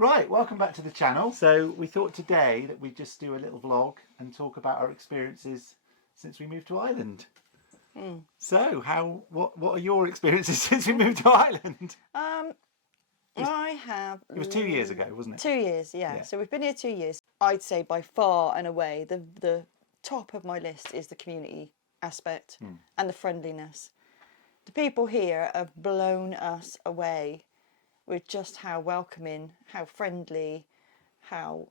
Right, welcome back to the channel. So we thought today that we'd just do a little vlog and talk about our experiences since we moved to Ireland. So what are your experiences since we moved to Ireland? I have. It was 2 years ago, wasn't it? 2 years, yeah. So we've been here 2 years. I'd say by far and away the top of my list is the community aspect and the friendliness. The people here have blown us away with just how welcoming, how friendly, how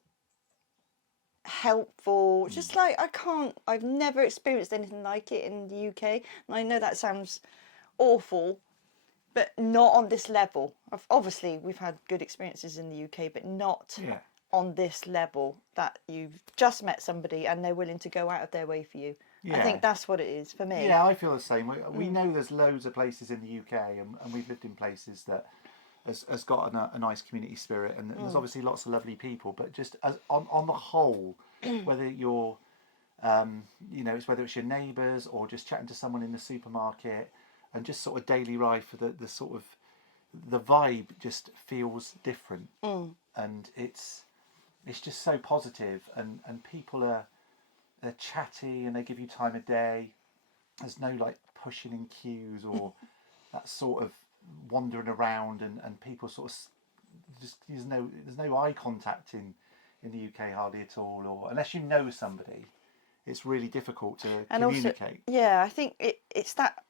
helpful. Just like I've never experienced anything like it in the UK. And I know that sounds awful, but not on this level. Obviously, we've had good experiences in the UK, but not on this level that you've just met somebody and they're willing to go out of their way for you. Yeah. I think that's what it is for me. Yeah, I feel the same. We know there's loads of places in the UK and we've lived in places that has got a nice community spirit, and there's obviously lots of lovely people, but just on the whole, whether you're whether it's your neighbours or just chatting to someone in the supermarket and just sort of daily life, the sort of the vibe just feels different, and it's just so positive, and people they're chatty and they give you time of day. There's no like pushing in queues or that sort of wandering around, and people sort of just there's no eye contact in the UK hardly at all, or unless you know somebody, it's really difficult to communicate. Also, I think it's that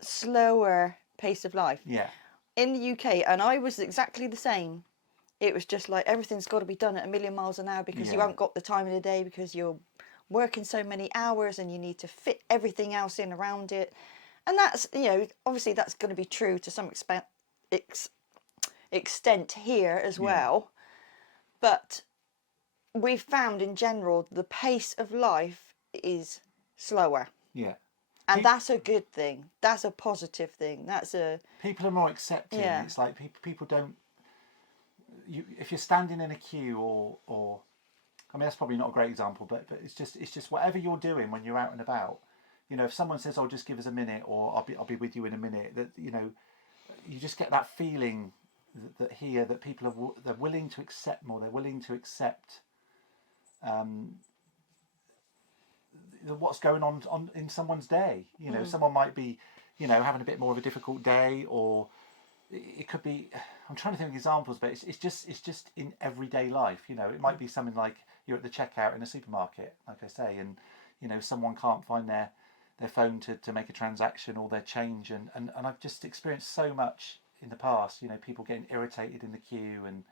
slower pace of life. Yeah. In the UK, and I was exactly the same. It was just like everything's got to be done at a million miles an hour because you haven't got the time of the day because you're working so many hours and you need to fit everything else in around it. And that's, obviously that's going to be true to some extent here as well. But we've found in general the pace of life is slower. Yeah. And that's a good thing. That's a positive thing. People are more accepting. Yeah. It's like people don't. If you're standing in a queue or I mean that's probably not a great example, but it's just whatever you're doing when you're out and about. If someone says, "Oh, just give us a minute," or "I'll be with you in a minute," that you just get that feeling that here that people they're willing to accept more. They're willing to accept what's going on in someone's day. Someone might be having a bit more of a difficult day, or it could be. I'm trying to think of examples, but it's just in everyday life. It might be something like you're at the checkout in a supermarket, like I say, and someone can't find their phone to make a transaction or their change, and I've just experienced so much in the past, people getting irritated in the queue and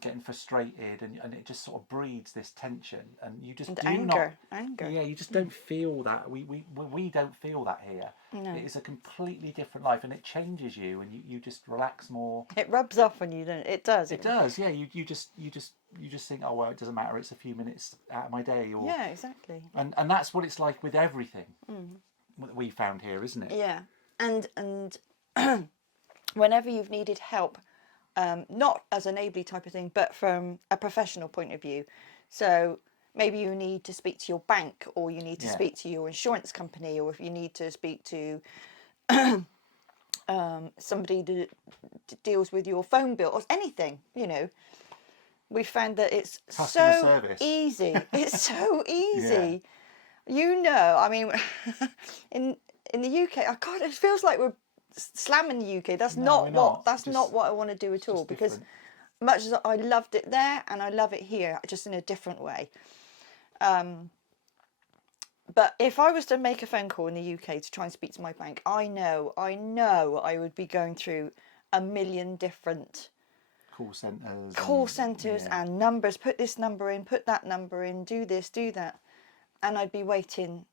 getting frustrated, and it just sort of breeds this tension, and you just anger. Yeah, you just don't feel that. We don't feel that here. No. It is a completely different life, and it changes you, and you just relax more. It rubs off when you don't. It does. It does. Yeah, you just think, oh well, it doesn't matter. It's a few minutes out of my day. Or yeah, exactly. And that's what it's like with everything that we found here, isn't it? Yeah, and whenever you've needed help. Not as a neighbourly type of thing, but from a professional point of view. So maybe you need to speak to your bank, or you need to speak to your insurance company, or if you need to speak to somebody that deals with your phone bill or anything, we found that it's Customer service. Easy. It's so easy. Yeah. I mean, in the UK, God, it feels like we're slamming the UK. That's not what I want to do at all, because different. Much as I loved it there and I love it here, just in a different way. But if I was to make a phone call in the UK to try and speak to my bank, I know I would be going through a million different call centres and numbers. Put this number in, put that number in, do this, do that, and I'd be waiting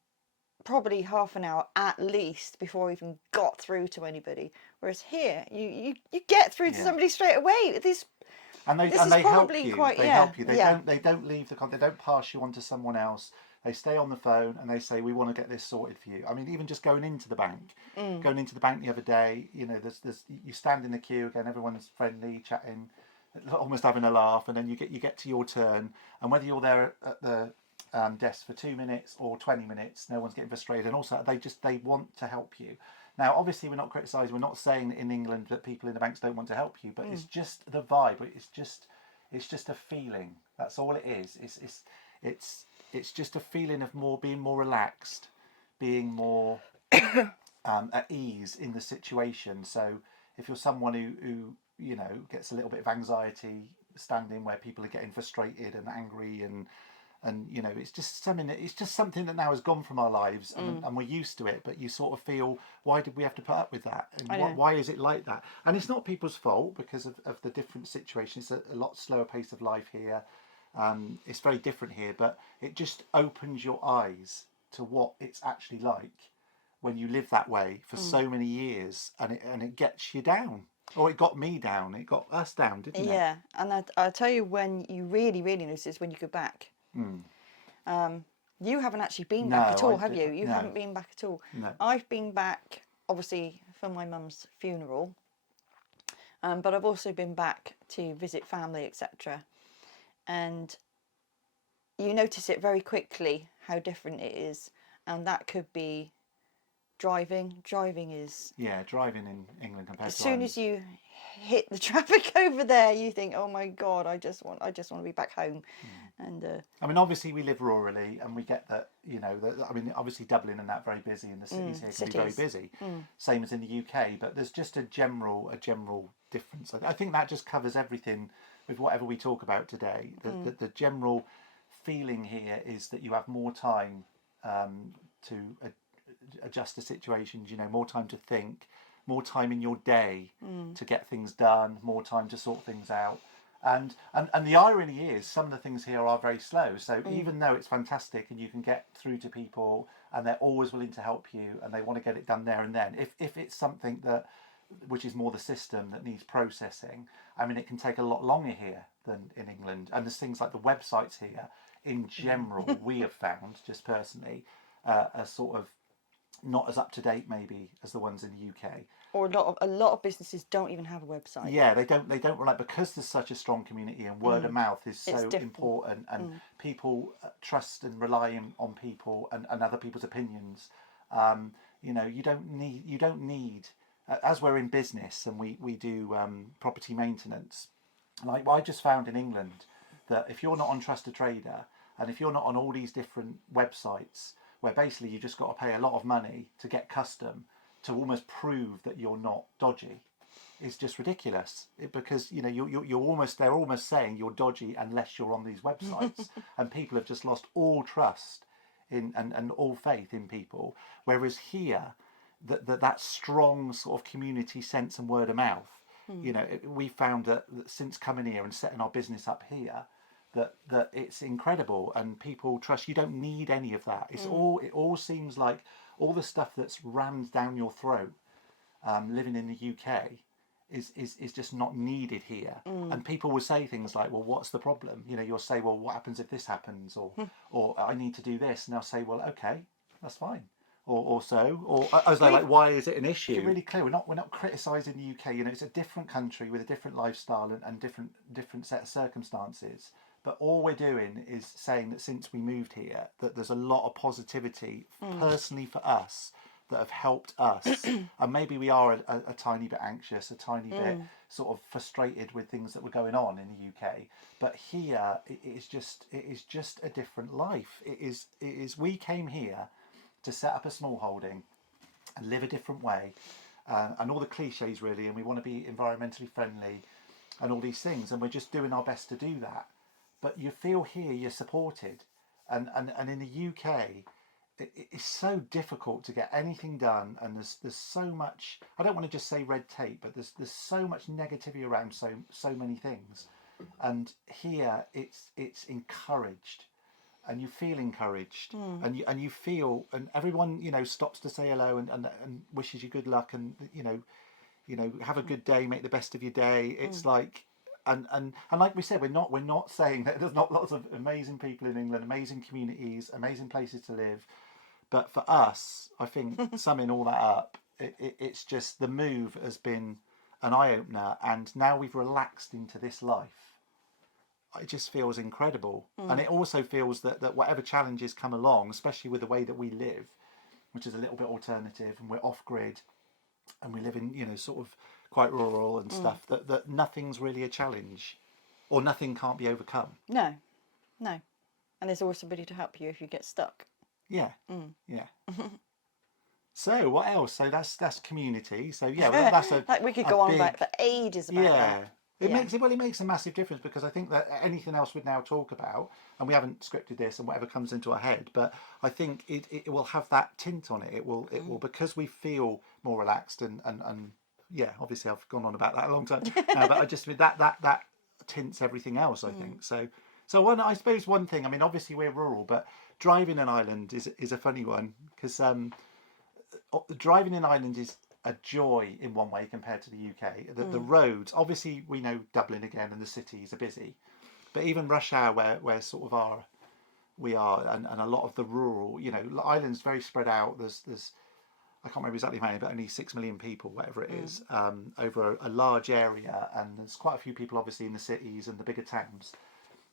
probably half an hour at least before I even got through to anybody. Whereas here, you get through to somebody straight away. They help you. They help you. They don't leave they don't pass you on to someone else. They stay on the phone and they say, "We want to get this sorted for you." I mean, even just going into the bank the other day, there's you stand in the queue again. Everyone's friendly, chatting, almost having a laugh, and then you get to your turn, and whether you're there at the desk for 2 minutes or 20 minutes, no one's getting frustrated, and also they want to help you. Now obviously we're not criticising, we're not saying in England that people in the banks don't want to help you, but it's just the vibe. It's just It's just a feeling. That's all it is. It's just a feeling of being more relaxed, being more at ease in the situation. So if you're someone who gets a little bit of anxiety standing where people are getting frustrated and angry and it's just something that now has gone from our lives and we're used to it, but you sort of feel, why did we have to put up with that, and why is it like that? And it's not people's fault because of the different situations. It's a lot slower pace of life here. It's very different here, but it just opens your eyes to what it's actually like when you live that way for so many years, and it gets you down. Or it got me down. It got us down, didn't it? Yeah, and I'll tell you when you really, really notice is when you go back. You haven't actually been back at all, have you? You haven't been back at all. No. I've been back, obviously, for my mum's funeral, but I've also been back to visit family, etc. And you notice it very quickly how different it is, and that could be driving. Driving is driving in England compared as to soon as you hit the traffic over there, you think, oh my god, I just want to be back home. And I mean, obviously we live rurally, and we get that. I mean, obviously Dublin and that very busy, and the cities here can be very busy, same as in the UK. But there's just a general difference. I think that just covers everything with whatever we talk about today. The general feeling here is that you have more time to adjust to situations, more time to think, more time in your day to get things done, more time to sort things out. And the irony is some of the things here are very slow. So even though it's fantastic and you can get through to people and they're always willing to help you and they want to get it done there and then, if it's something which is more the system that needs processing, I mean, it can take a lot longer here than in England. And there's things like the websites here in general, we have found, just personally, are sort of not as up to date maybe as the ones in the UK. Or a lot of businesses don't even have a website. Yeah, they don't like, because there's such a strong community and word of mouth is so important, and people trust and rely on people and other people's opinions. You don't need as we're in business and we do property maintenance. Like I just found in England that if you're not on Trust a Trader and if you're not on all these different websites where basically you just got to pay a lot of money to get custom to almost prove that you're not dodgy, it's just ridiculous. Because they're almost saying you're dodgy unless you're on these websites, and people have just lost all trust in and all faith in people. Whereas here, that strong sort of community sense and word of mouth, we found that since coming here and setting our business up here, that it's incredible and people trust. You don't need any of that. It all seems like all the stuff that's rammed down your throat living in the UK is just not needed here. And people will say things like, well, what's the problem? You'll say, well, what happens if this happens, or I need to do this, and they'll say, well, okay, that's fine. Or I was like, why is it an issue? It's really clear. We're not criticising the UK. It's a different country with a different lifestyle and different set of circumstances. But all we're doing is saying that since we moved here, that there's a lot of positivity personally for us that have helped us. And maybe we are a tiny bit anxious, a tiny bit sort of frustrated with things that were going on in the UK. But here, it is just a different life. It is. We came here to set up a small holding and live a different way, and all the cliches really. And we want to be environmentally friendly, and all these things. And we're just doing our best to do that. But you feel here you're supported, and in the UK, it's so difficult to get anything done, and there's so much. I don't want to just say red tape, but there's so much negativity around so many things, and here it's encouraged, and you feel encouraged, and you feel, and everyone stops to say hello and wishes you good luck, and have a good day, make the best of your day. It's like. And like we said, we're not saying that there's not lots of amazing people in England, amazing communities, amazing places to live, but for us, I think summing all that up, it's just the move has been an eye opener, and now we've relaxed into this life. It just feels incredible, and it also feels that whatever challenges come along, especially with the way that we live, which is a little bit alternative, and we're off grid, and we live in sort of quite rural and stuff, that nothing's really a challenge. or nothing can't be overcome. No, no. And there's always somebody to help you if you get stuck. Yeah, yeah. So what else? So that's community. So yeah, well, that's a like we could a go on big, about for ages about that. It makes a massive difference, because I think that anything else we'd now talk about, and we haven't scripted this and whatever comes into our head, but I think it will have that tint on it. It will because we feel more relaxed and yeah, obviously I've gone on about that a long time now, but I just that tints everything else, I think. So I suppose one thing, I mean, obviously we're rural, but driving in Ireland is a funny one, because driving in Ireland is a joy in one way compared to the UK. The roads, obviously we know Dublin again and the cities are busy, but even rush hour where sort of we are and a lot of the rural, Ireland's very spread out. There's I can't remember exactly how many, but only 6 million people, whatever it is, over a large area, and there's quite a few people obviously in the cities and the bigger towns.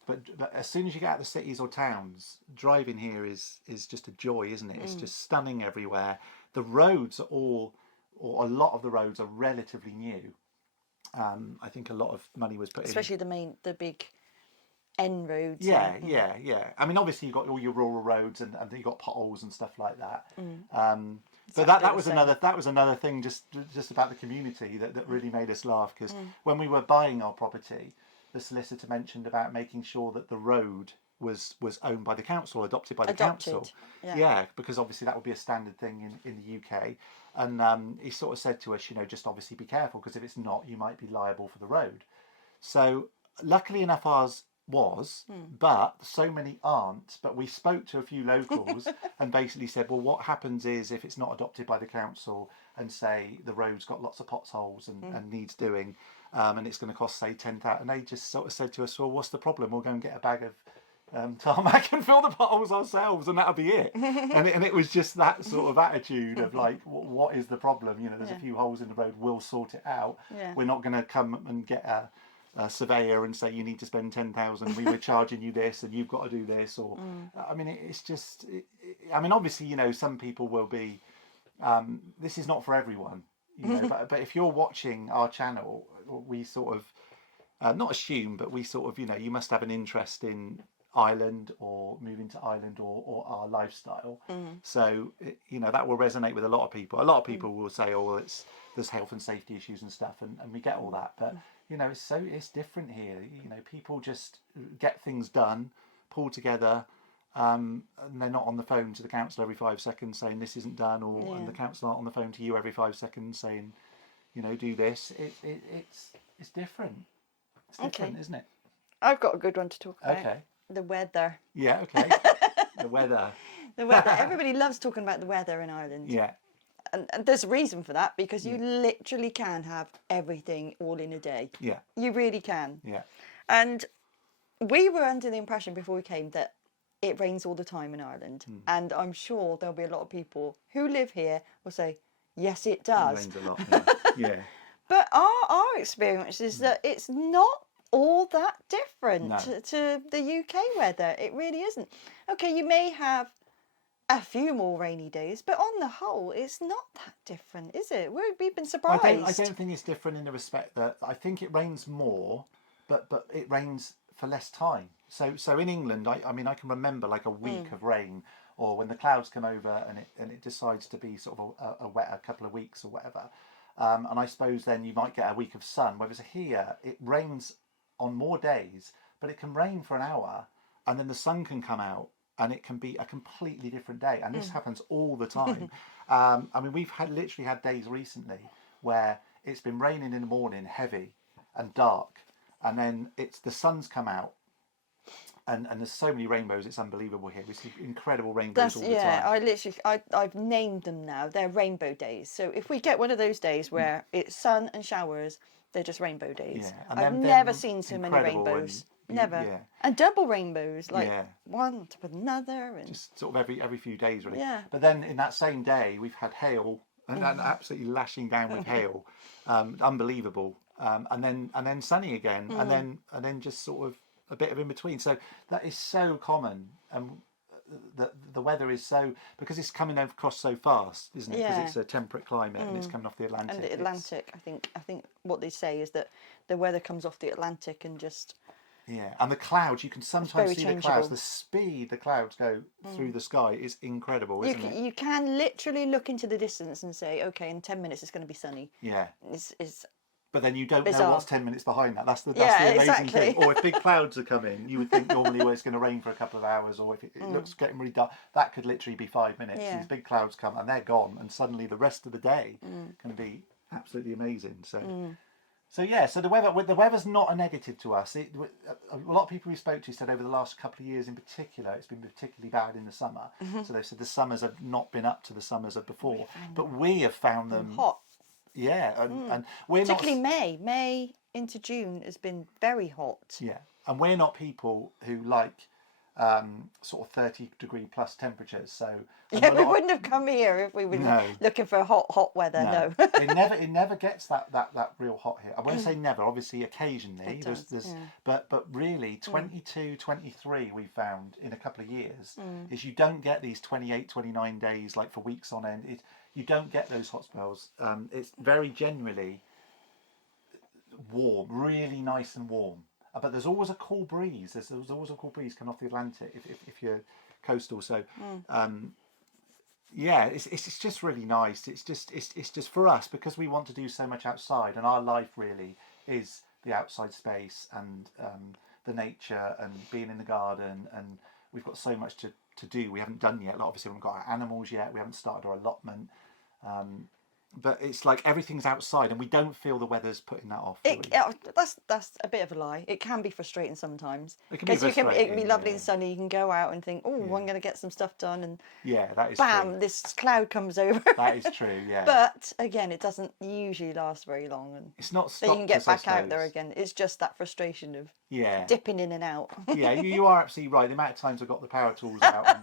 But as soon as you get out of the cities or towns, driving here is just a joy, isn't it? It's just stunning everywhere. The roads are all, or a lot of the roads are relatively new. I think a lot of money was put Especially the big N roads. Yeah. I mean, obviously you've got all your rural roads and you've got potholes and stuff like that. But that was another thing just about the community that really made us laugh, because when we were buying our property, the solicitor mentioned about making sure that the road was owned by the council, adopted by the council. Yeah, because obviously that would be a standard thing in the UK. And he sort of said to us, just obviously be careful, because if it's not, you might be liable for the road. So luckily enough ours was, but so many aren't. But we spoke to a few locals and basically said, well, what happens is if it's not adopted by the council and say the road's got lots of potholes and needs doing, and it's going to cost say 10,000, and they just sort of said to us, well, what's the problem? We'll go and get a bag of tarmac and fill the potholes ourselves, and that'll be it. and it was just that sort of attitude of like, what is the problem? There's a few holes in the road, we'll sort it out. We're not going to come and get a surveyor and say you need to spend 10,000. We were charging you this, and you've got to do this. Or I mean, it's just. I mean, obviously, some people will be. This is not for everyone, but if you're watching our channel, we sort of not assume, but we sort of you must have an interest in Ireland or moving to Ireland or our lifestyle. So that will resonate with a lot of people. A lot of people will say, oh, well, there's health and safety issues and stuff, and we get all that, but it's different here. People just get things done, pull together, and they're not on the phone to the council every 5 seconds saying this isn't done, and the council aren't on the phone to you every 5 seconds saying do this. It's different. It's different, isn't it? I've got a good one to talk about. Okay. The weather. Yeah, okay. The weather. The weather. Everybody loves talking about the weather in Ireland. Yeah. And there's a reason for that, because you literally can have everything all in a day. Yeah. You really can. Yeah. And we were under the impression before we came that it rains all the time in Ireland. And I'm sure there'll be a lot of people who live here will say, yes, it does. It rains a lot, yeah. But our experience is that it's not all that different to the UK weather. It really isn't. Okay, you may have a few more rainy days, but on the whole, it's not that different, is it? We've been surprised. I don't think it's different in the respect that I think it rains more, but it rains for less time. So in England, I mean, I can remember like a week of rain, or when the clouds come over and it decides to be sort of a wetter couple of weeks or whatever. And I suppose then you might get a week of sun, whereas here it rains on more days, but it can rain for an hour and then the sun can come out and it can be a completely different day. And this happens all the time. I mean, we've literally had days recently where it's been raining in the morning, heavy and dark, and then the sun's come out. And there's so many rainbows, it's unbelievable here. We see incredible rainbows all the time. I've named them now. They're rainbow days. So if we get one of those days where it's sun and showers, they're just rainbow days. Yeah. I've never seen so many rainbows. Never. Yeah. And double rainbows, like one on top of another. And just sort of every few days, really. Yeah. But then in that same day, we've had hail, and absolutely lashing down with hail. Unbelievable. And then sunny again, and then just sort of a bit of in between. So that is so common, and the weather is so, because it's coming across so fast, isn't it? Because it's a temperate climate and it's coming off the Atlantic. And the Atlantic, I think what they say is that the weather comes off the Atlantic and just Yeah, and the clouds, you can sometimes very see the clouds. changeable. The speed the clouds go through the sky is incredible, isn't it? You can literally look into the distance and say, okay, in 10 minutes it's going to be sunny. Yeah. It's But then you don't know bizarre. what's 10 minutes behind that. That's the Yeah, amazing exactly. thing. Or if big clouds are coming, you would think normally it's going to rain for a couple of hours, or if it looks getting really dark, that could literally be 5 minutes. Yeah. These big clouds come and they're gone, and suddenly the rest of the day can be absolutely amazing. So yeah, so the weather's not a negative to us. A lot of people we spoke to said over the last couple of years in particular, it's been particularly bad in the summer. So they said the summers have not been up to the summers of before, but we have found them hot. Yeah, and we're Particularly not. May into June has been very hot. Yeah, and we're not people who like sort of 30-degree plus temperatures. So Yeah, we wouldn't have come here if we were looking for hot weather. No. it never gets that real hot here. I won't say never. Obviously, occasionally but really 22, 23 we found in a couple of years is you don't get these 28, 29 days like for weeks on end. You don't get those hot spells. It's very generally warm, really nice and warm. But there's always a cool breeze. There's always a cool breeze coming off the Atlantic if you're coastal. So, yeah, it's just really nice. It's just for us because we want to do so much outside, and our life really is the outside space and the nature and being in the garden. And we've got so much to do. We haven't done yet. Like, obviously, we haven't got our animals yet. We haven't started our allotment. But it's like everything's outside, and we don't feel the weather's putting that off. That's a bit of a lie. It can be frustrating sometimes because it can be lovely and sunny. You can go out and think, I'm going to get some stuff done, and that is bam, true. this cloud comes over. That is true. Yeah. But again, it doesn't usually last very long, and it's not. Then you can get back out there again. It's just that frustration of dipping in and out. Yeah, you are absolutely right. The amount of times I've got the power tools out and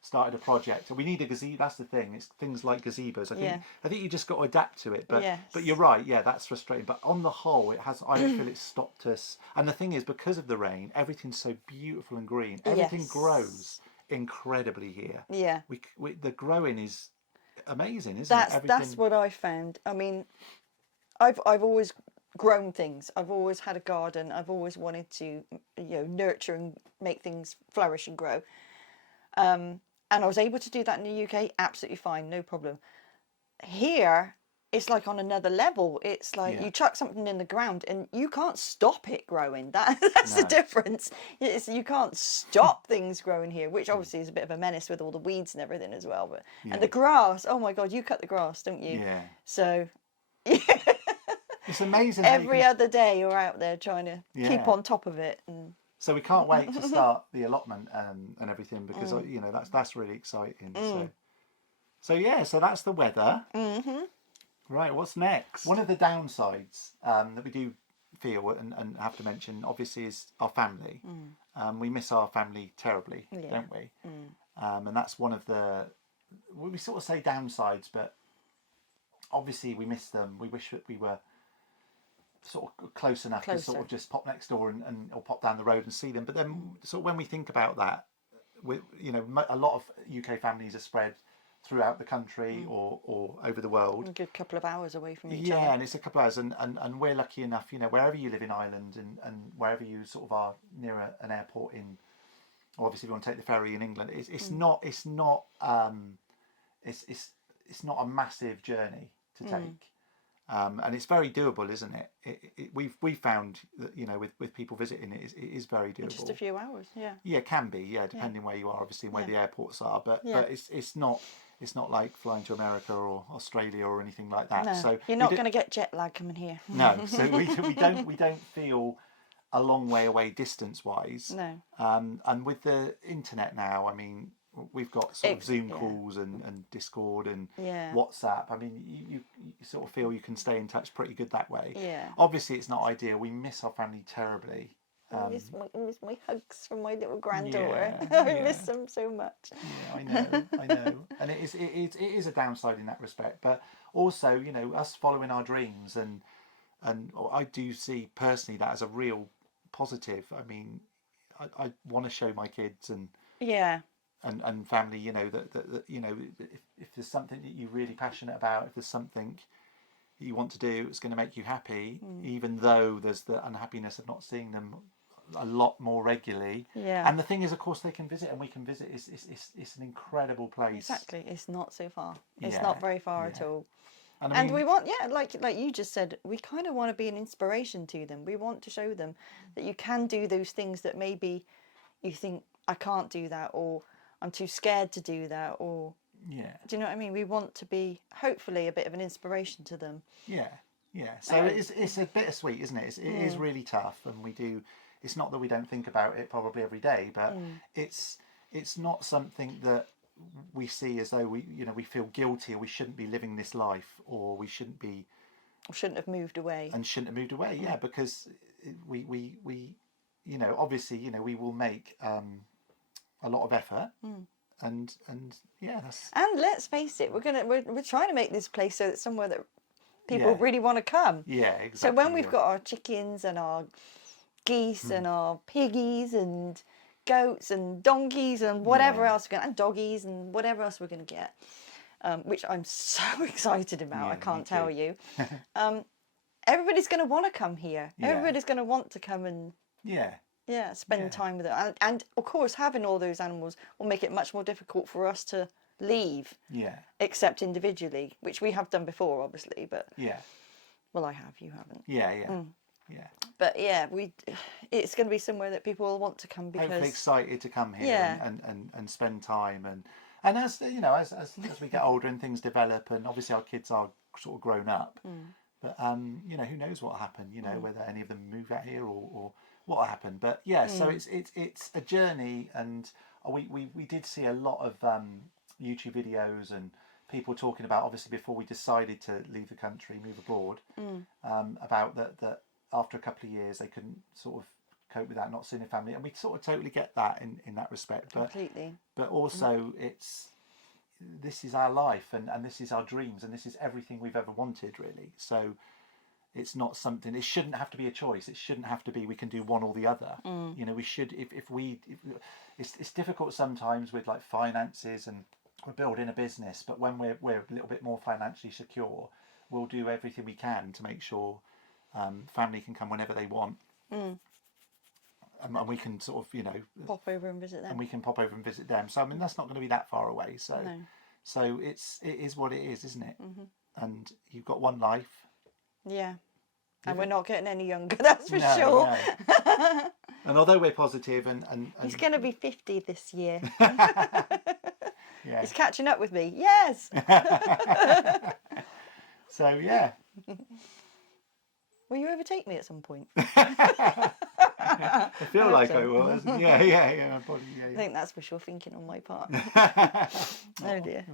started a project, and we need a gazebo. That's the thing. It's things like gazebos. I think you just got to adapt to it. But you're right. Yeah, that's frustrating. But on the whole, it has. I don't feel it's stopped us. And the thing is, because of the rain, everything's so beautiful and green. Everything grows incredibly here. Yeah. The growing is amazing, isn't it? That's what I found. I mean, I've always grown things. I've always had a garden. I've always wanted to nurture and make things flourish and grow. And I was able to do that in the UK absolutely fine, no problem. Here, it's like on another level. It's like you chuck something in the ground and you can't stop it growing. That's the difference. You can't stop things growing here, which obviously is a bit of a menace with all the weeds and everything as well. But and the grass, oh my God, you cut the grass, don't you? Yeah. So it's amazing. Every other day you're out there trying to keep on top of it. And so we can't wait to start the allotment and everything because that's really exciting. So that's the weather. Mm-hmm. Right, what's next? One of the downsides that we do feel and have to mention, obviously, is our family. We miss our family terribly, don't we? And that's one of the we sort of say downsides, but obviously we miss them. We wish that we were sort of close enough to sort of just pop next door and or pop down the road and see them. But then sort of when we think about that, a lot of UK families are spread throughout the country or over the world. A good couple of hours away from each other. Yeah, and it's a couple of hours, and we're lucky enough, wherever you live in Ireland and wherever you sort of are near an airport or obviously if you want to take the ferry in England, it's not a massive journey to take. And it's very doable, isn't it? We've found that with people visiting it is very doable. Just a few hours, yeah. Yeah, it can be, depending where you are, obviously, and where the airports are. But it's not like flying to America or Australia or anything like that. No, so you're not going to get jet lag coming here. No, so we don't feel a long way away distance wise. No. And with the internet now, I mean, we've got sort of Zoom calls and Discord and WhatsApp. I mean, you sort of feel you can stay in touch pretty good that way. Yeah. Obviously, it's not ideal. We miss our family terribly. I miss my hugs from my little granddaughter. I miss them so much. Yeah, I know. And it is a downside in that respect. But also, us following our dreams and I do see personally that as a real positive. I mean, I want to show my kids and family, that if there's something that you're really passionate about, if there's something that you want to do, it's going to make you happy, even though there's the unhappiness of not seeing them a lot more regularly. Yeah. And the thing is, of course, they can visit and we can visit. It's an incredible place. Exactly. It's not so far. It's Yeah, not very far at yeah. all. And, And we want, like you just said, we kind of want to be an inspiration to them. We want to show them that you can do those things that maybe you think, I can't do that, or I'm too scared to do that, or... Yeah. Do you know what I mean? We want to be, hopefully, a bit of an inspiration to them. Yeah, yeah. So it's a bittersweet, isn't it? It is really tough, and we do. It's not that we don't think about it probably every day, but it's not something that we see as though we feel guilty or we shouldn't be living this life or we shouldn't be. Or shouldn't have moved away. And shouldn't have moved away, yeah, because we obviously we will make a lot of effort. And yeah, that's... And let's face it, we're trying to make this place so it's somewhere that people really want to come. Yeah, exactly. So when we've got our chickens and our geese and our piggies and goats and donkeys and whatever else and doggies and whatever else we're going to get, which I'm so excited about, I can't tell you. Everybody's going to want to come here. Yeah. Everybody's going to want to come and spend time with it. And of course, having all those animals will make it much more difficult for us to leave. Yeah. Except individually, which we have done before, obviously. But well, I have. You haven't. Yeah. Yeah. But yeah, it's going to be somewhere that people will want to come because hopefully excited to come here and spend time and as as we get older and things develop, and obviously our kids are sort of grown up. But who knows what will happen? Whether any of them move out here or what will happen. But so it's a journey, and we did see a lot of YouTube videos and people talking about, obviously before we decided to leave the country, move abroad, about that after a couple of years they couldn't sort of cope with that, not seeing their family, and we sort of totally get that in that respect. But completely. But also this is our life, and this is our dreams, and this is everything we've ever wanted, really. So it's not something, it shouldn't have to be a choice. It shouldn't have to be we can do one or the other. We should, if it's difficult sometimes with like finances, and we're building a business, but when we're a little bit more financially secure, we'll do everything we can to make sure family can come whenever they want. And we can sort of, pop over and visit them. And we can pop over and visit them. So, I mean, that's not going to be that far away. So, so it is what it is, isn't it? And you've got one life. Yeah. And we're not getting any younger, that's for sure. No. And although we're positive and he's going to be 50 this year. Yeah. He's catching up with me. Yes. So, yeah. Will you overtake me at some point? I feel like I was. Yeah. Probably, I think that's wishful thinking on my part. Oh dear.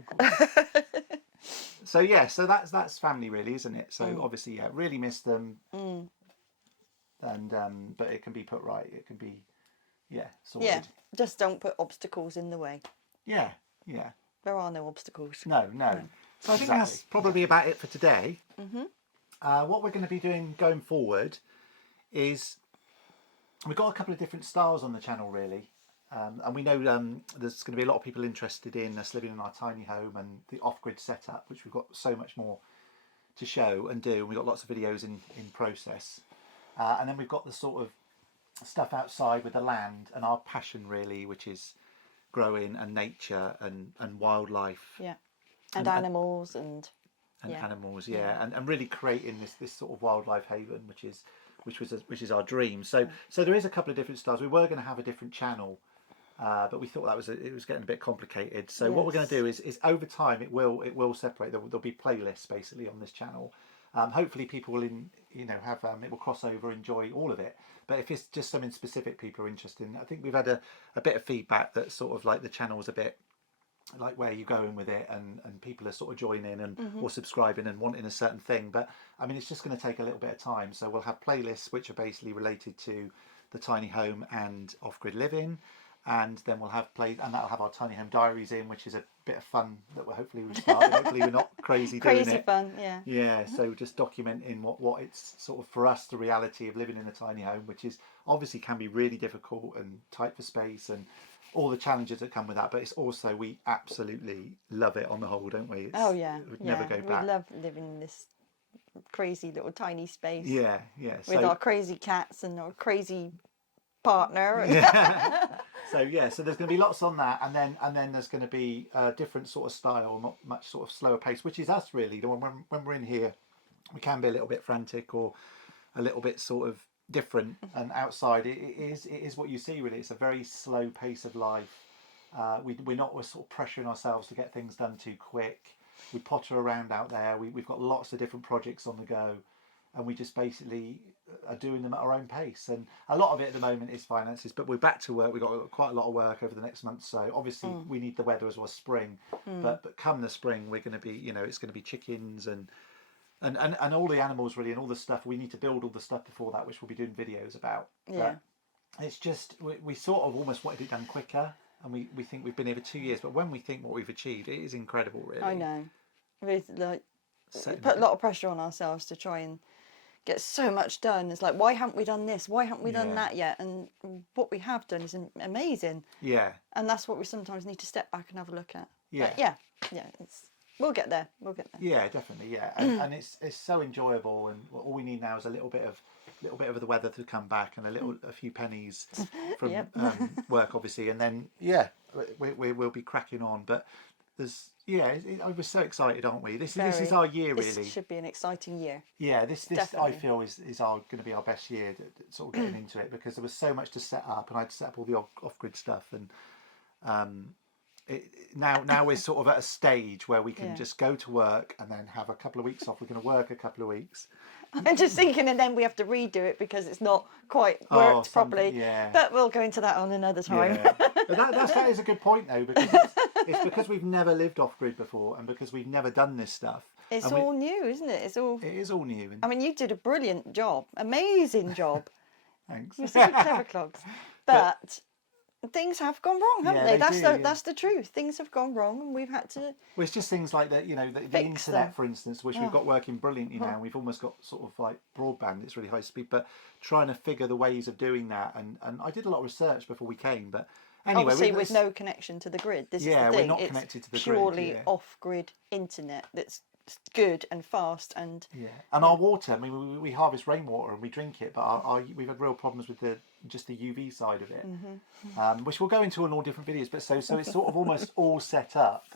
So so that's family, really, isn't it? So obviously, really miss them. And but it can be put right. It can be, sorted. Yeah, just don't put obstacles in the way. Yeah. There are no obstacles. No. So I think that's probably about it for today. What we're going to be doing going forward is we've got a couple of different styles on the channel, really. And we know there's going to be a lot of people interested in us living in our tiny home and the off-grid setup, which we've got so much more to show and do. And we've got lots of videos in process. And then we've got the sort of stuff outside with the land and our passion, really, which is growing and nature and wildlife. Yeah. And animals and animals, and really creating this sort of wildlife haven, which is our dream. So there is a couple of different styles. We were going to have a different channel, but we thought it was getting a bit complicated. So what we're going to do is over time it will separate. There'll be playlists basically on this channel. Hopefully people will have it will cross over, enjoy all of it. But if it's just something specific people are interested in, I think we've had a bit of feedback that sort of like the channel's a bit like where you're going with it, and people are sort of joining and or subscribing and wanting a certain thing. But I mean, it's just going to take a little bit of time. So we'll have playlists which are basically related to the tiny home and off-grid living, and then we'll have and that'll have our Tiny Home Diaries in, which is a bit of fun that we've started. Hopefully we're not crazy doing it. Crazy fun, So just documenting what it's sort of for us, the reality of living in a tiny home, which is obviously can be really difficult and tight for space and all the challenges that come with that, but it's also, we absolutely love it on the whole, don't we? We'd never go back. We love living in this crazy little tiny space. Yeah. With our crazy cats and our crazy partner. So yeah, so there's going to be lots on that, and then there's going to be a different sort of style, not much sort of slower pace, which is us really. When we're in here, we can be a little bit frantic or a little bit sort of different, and outside it is what you see really. It's a very slow pace of life. We're sort of pressuring ourselves to get things done too quick. We potter around out there. We've got lots of different projects on the go, and we just basically are doing them at our own pace. And a lot of it at the moment is finances, but we're back to work. We've got quite a lot of work over the next month. So obviously we need the weather as well as spring. But come the spring, we're going to be, it's going to be chickens and all the animals really, and all the stuff. We need to build all the stuff before that, which we'll be doing videos about. Yeah. But it's just, we sort of almost wanted it done quicker. And we think we've been here for 2 years, but when we think what we've achieved, it is incredible, really. I know. We put a lot of pressure on ourselves to try and get so much done. It's like, why haven't we done this? Why haven't we done that yet? And what we have done is amazing. Yeah. And that's what we sometimes need to step back and have a look at. Yeah. But we'll get there. We'll get there. Yeah, definitely. Yeah, and it's so enjoyable, and all we need now is a little bit of the weather to come back, and a few pennies from work, obviously, and then we'll be cracking on. But there's we're so excited, aren't we? This is our year, really. This should be an exciting year. Yeah, this I feel is going to be our best year, sort of getting into it, because there was so much to set up, and I had to set up all the off-grid stuff, and now we're sort of at a stage where we can just go to work and then have a couple of weeks off. We're going to work a couple of weeks. I'm just thinking, and then we have to redo it because it's not quite worked properly. Yeah. But we'll go into that on another time. Yeah. But that is a good point, though, because it's because we've never lived off-grid before, and because we've never done this stuff. It's all new, isn't it? It is all new. I mean, you did a brilliant job, amazing job. Thanks. You're so clever, Clogs. But things have gone wrong, haven't they? That's the truth. Things have gone wrong, and we've had to. Well, it's just things like that, the internet, them. for instance, which we've got working brilliantly now, and we've almost got sort of like broadband. It's really high speed, but trying to figure the ways of doing that, and I did a lot of research before we came, but anyway, obviously with no connection to the grid. This is the thing. We're not connected to the grid. Purely off-grid internet that's good and fast and our water. I mean, we harvest rainwater and we drink it, but we've had real problems with the UV side of it, which we'll go into on all different videos. But so it's sort of almost all set up,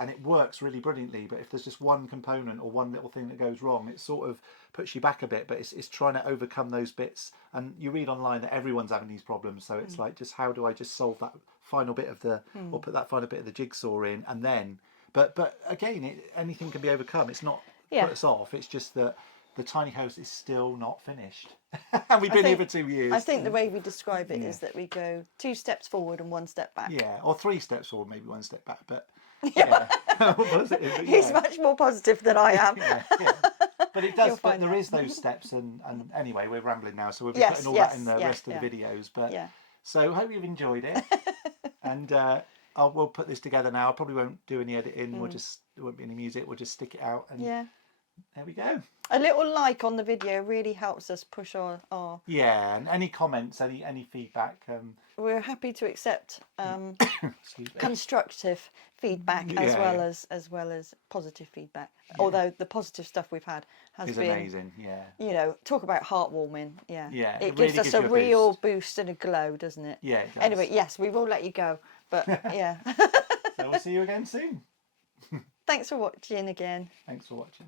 and it works really brilliantly. But if there's just one component or one little thing that goes wrong, it sort of puts you back a bit. But it's trying to overcome those bits. And you read online that everyone's having these problems. So it's like, just how do I just solve that final bit of or put that final bit of the jigsaw in, and then. But again, anything can be overcome. It's not put us off. It's just that the tiny house is still not finished. And we've been here for 2 years. I think the way we describe it is that we go 2 steps forward and 1 step back. Yeah, or 3 steps forward, maybe 1 step back. But He's much more positive than I am. But it does. But there is those steps, and anyway, we're rambling now, so we'll be putting all that in the rest of the videos. But so hope you've enjoyed it, and we'll put this together now. I probably won't do any editing. There won't be any music. We'll just stick it out, and there we go. A little like on the video really helps us push our and any comments, any feedback. We're happy to accept constructive feedback as well as positive feedback. Although the positive stuff we've had has been amazing. Talk about heartwarming. It really gives us a real boost and a glow, doesn't it? It does. Anyway, yes, we will let you go, but So we'll see you again soon. Thanks for watching again. Thanks for watching.